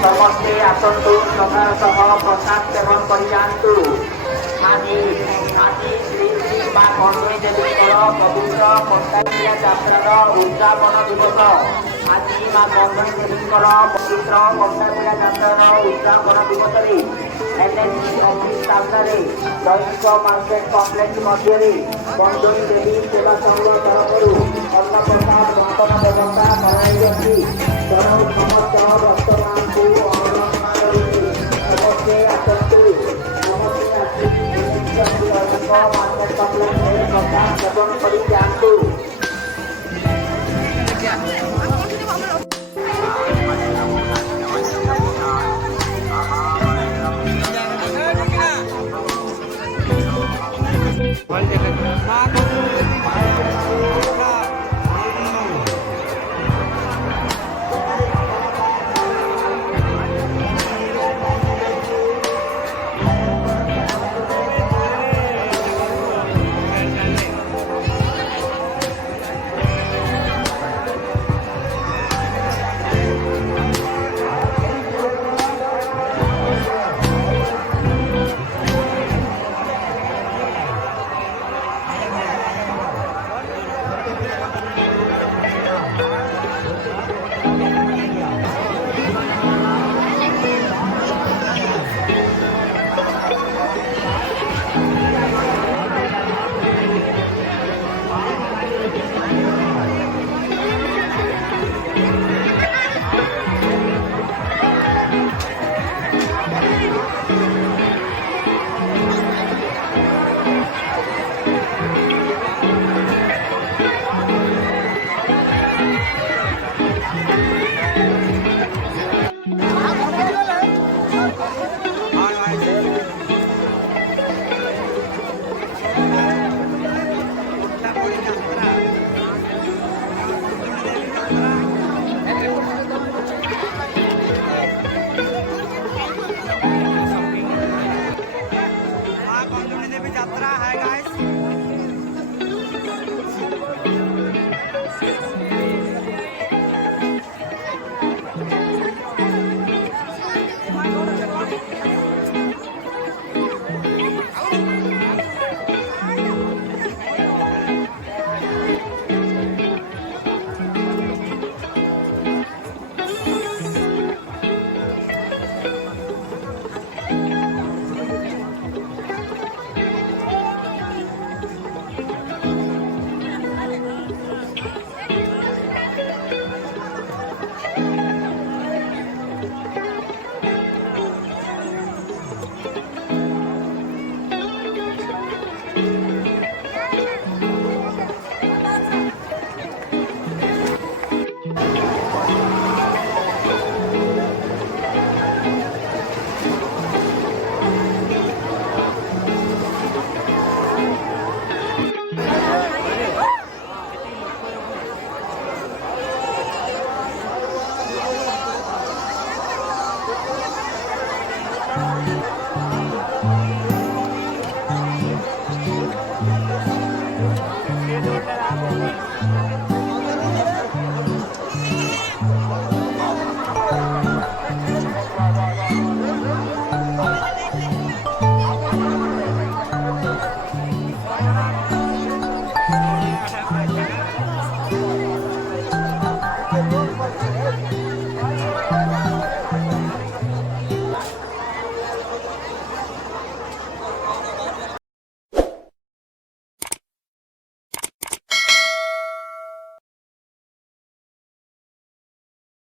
समस्ते आसन्तु तथा सह प्रसाद सेवन करिजान्तु। आदि श्री श्री माँ कण्ठई देवीଙ୍କର पवित्र कଣ୍ଟାବିଡ଼ା ଯାତ୍ରାର ଉଦ୍ଯାପନ ଦିବସ। ଆଜି ମାଁ କଣ୍ଠଇ ଦେବୀଙ୍କର ପବିତ୍ର କଣ୍ଟାବିଡ଼ା ଯାତ୍ରାର ଉଦ୍ଯାପନ ଦିବସରେ ଏନ୍ଏସି ଅଫିସ୍ ସାମ୍ନାରେ ଦୈନିକ ମାର୍କେଟ କମ୍ପ୍ଲେକ୍ସ ମଧ୍ୟରେ କଣ୍ଠଇ ଦେବୀ ସେବା ସଂଘ ତରଫରୁ ଅନ୍ନପ୍ରସାଦ ବଣ୍ଟନ ବ୍ୟବସ୍ଥା କରାଯାଇଛି। ତେଣୁ ସମସ୍ତ ଭକ୍ତମାନଙ୍କୁ ଅନୁରୋଧ କରୁଛି ସମସ୍ତେ ଆସନ୍ତୁ। ସମସ୍ତେ ଆସି ଦୈନିକ ମାର୍କେଟ କମ୍ପ୍ଲେକ୍ସରେ ପ୍ରସାଦ ସେବନ କରି ଯାଆନ୍ତୁ।